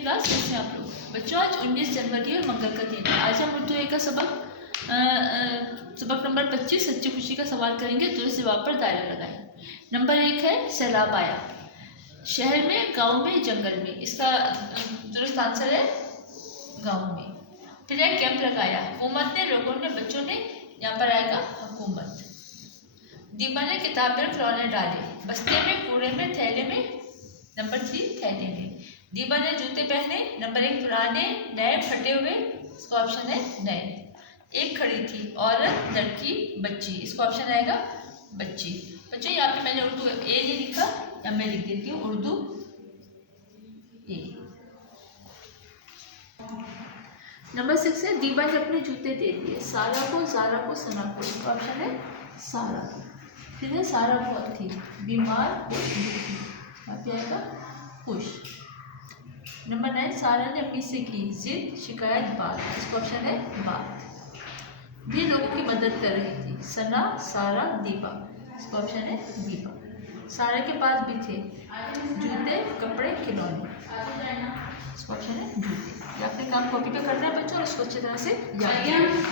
Class, कैसे आप लोग? बच्चों आज 19 जनवरी है, मंगल का दिन है। आज हम उर्दू का सबक नंबर 25 सच्ची खुशी का सवाल करेंगे। दुरुस्त जवाब पर दायरा लगाएं। नंबर 1 है सैलाब आया। शहर में, गांव में, जंगल में। इसका दुरुस्त आंसर है गांव में। फिर है कैंप लगाया। हुकूमत ने, लोगों ने, बच्चों ने। यहाँ पर आएगा हुकूमत। दीपा ने किताब पर खिलौने डाले। बस्ते में, कूड़े में, थैले में। नंबर 3 थैले में। दीपा ने जूते पहने। नंबर 1 पुराने, नए, फटे हुए। इसका ऑप्शन है नए। एक खड़ी थी औरत, लड़की, बच्ची। इसका ऑप्शन आएगा बच्ची। बच्चों यहाँ पे मैंने उर्दू ए नहीं लिखा, या मैं लिख देती हूँ उर्दू ए। नंबर 6 है दीपा ने अपने जूते दे दिए। सारा को, जारा को, सना को। इसका ऑप्शन है सारा को। फिर है सारा बहुत थी, बीमार, दुखी। यहाँ पे आएगा खुश। नंबर 9 सारा ने अपनी से की जिद, शिकायत, बात। इसका ऑप्शन है बात। भी लोगों की मदद कर रही थी। सना, सारा, दीपा। इसका ऑप्शन है दीपा। सारा के पास भी थे जूते, कपड़े, खिलौने। इसका ऑप्शन है जूते। ये अपने काम कॉपी पे करना है बच्चों, और इसको अच्छी तरह से याद करना है।